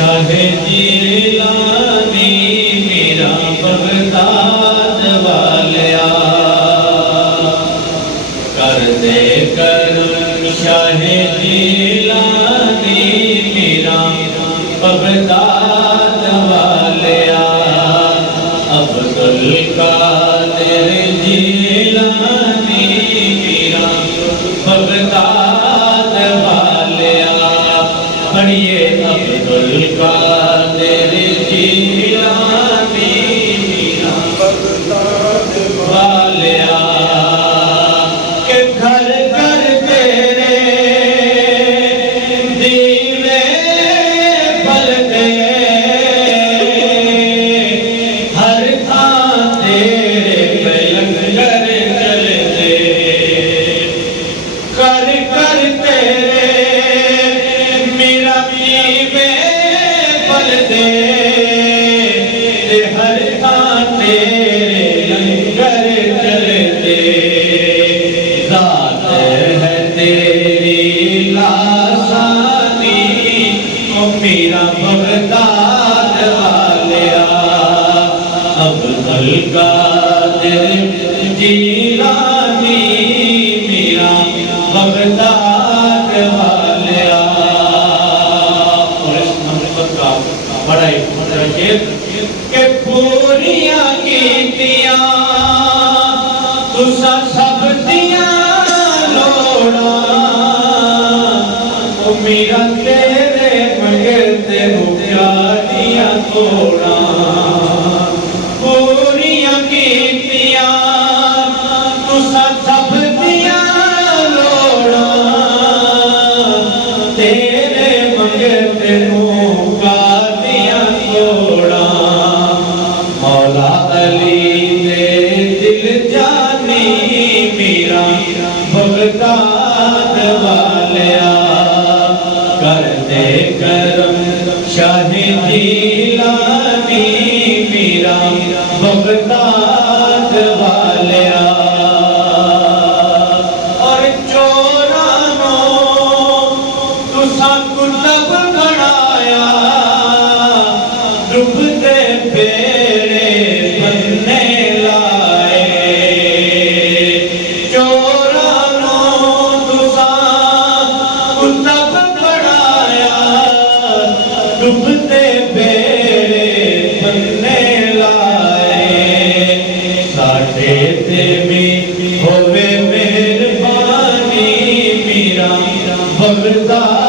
शाहे जीलानी मेरा बगदाद वालिया कर दे करम शाहे जीलानी मेरा बगदाद वालिया अब्दुल कादिर जीलानी मेरा बगदाद वालिया पढ़िए अब्दुल कादिर जीलानी मेरा बगदाद वालिया के घर घर तेरे दीवे बल गए हर थां तेरे लंगर चलते कर कर तेरे मेरा दीवे बल दे हर थां तेरे लंगर चलते जात है तेरी लासानी ओ मेरा बगदाद वालिया अब्दुल कादिर जीलानी मेरा बगदाद वालिया। और इस मोहब्बत का बड़ा एक शेर के पूरियां कीतियां तुसा सब दियां लोड़ा ओ मेरा तेरे मंगते मुक्तियां तोड़ा पूरियां कीतियां तुसा सब दियां लोड़ा तेरे मंगते मुक्तियां तोड़ा मौला अली दे दिल जानी मेरा बगदाद वालिया कर दे करम शाहे जीलानी मेरा बगदाद वालिया। और चोरानो तुसा कुतब बनाया डुबते पेड़े बनने लाए चोरानो तुसा कुतब बनाया डुबते पेड़े बनने लाए साढ़े ते में होवे मेहरबानी मेरा बगदाद